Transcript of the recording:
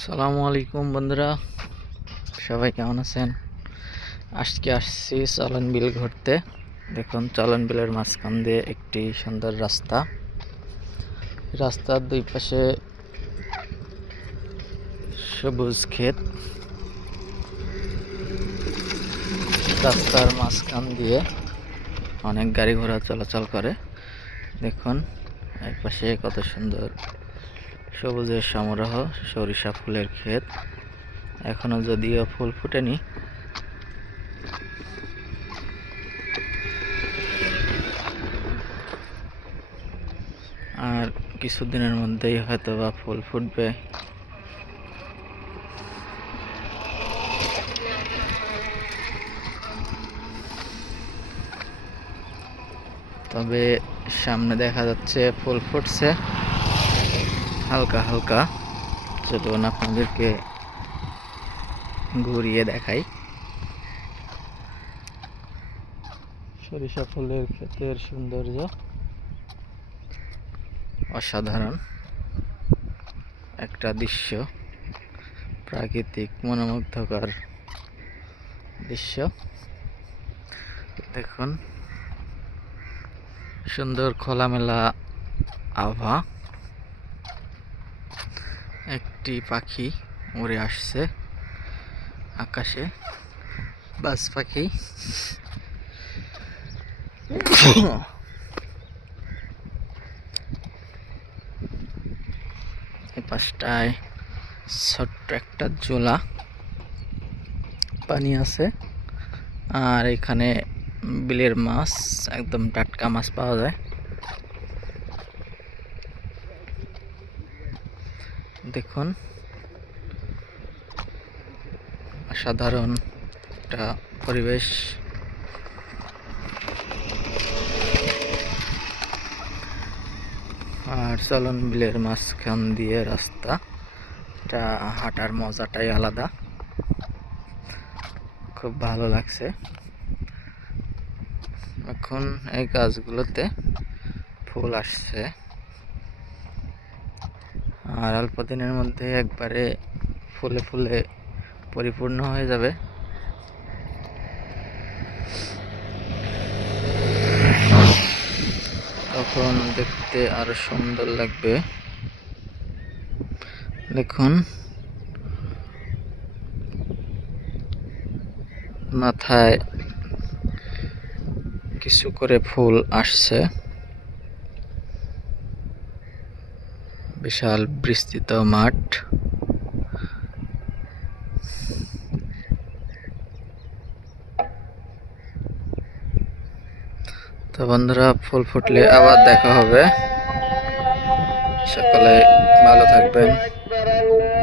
সালামু আলাইকুম বন্ধুরা, সবাই কেমন আছেন? আজকে আসছি চলন বিল ঘুরতে। দেখুন, চলন বিলের মাঝখান দিয়ে একটি সুন্দর রাস্তা। রাস্তার দুই পাশে সবুজ ক্ষেত। রাস্তার মাঝখান দিয়ে অনেক গাড়ি ঘোড়া চলাচল করে। দেখুন, এক পাশে কত সুন্দর সবুজের সমারোহ, সরিষা ফুলের ক্ষেত। এখনো যদিও ফুল ফুটেনি। আর কিছুদিনের মধ্যেই হয়তো বা ফুল ফুটবে। তবে সামনে দেখা যাচ্ছে ফুল ফুটছে হালকা হালকা। চলুন আপনাদেরকে ঘুরিয়ে দেখাই। সরিষা ফুলের ক্ষেতের সৌন্দর্য অসাধারণ একটা দৃশ্য, প্রাকৃতিক মনোমুগ্ধকর দৃশ্য। দেখুন, সুন্দর খোলামেলা আভা। একটি পাখি উড়ে আসছে আকাশে, বাজ পাখি। এই পাশটায় ছোট্ট একটা জোলা পানি আছে। আর এখানে বিলের মাছ, একদম টাটকা মাছ পাওয়া যায়। দেখুন, অসাধারণ একটা পরিবেশ। আর চলন বিলের মাঝখান দিয়ে রাস্তাটা হাঁটার মজাটাই আলাদা, খুব ভালো লাগছে। এখন এই গাছগুলোতে ফুল আসছে, আর অল্প দিনের মধ্যে একবারে ফুলে ফুলে পরিপূর্ণ হয়ে যাবে। তখন দেখতে আরো সুন্দর লাগবে। দেখুন, মাথায় কিছু করে ফুল আসছে। বিশাল বিস্তৃত মাঠ। তো বন্ধুরা, ফুল ফুটলে আবার দেখা হবে। সকলে ভালো থাকবেন।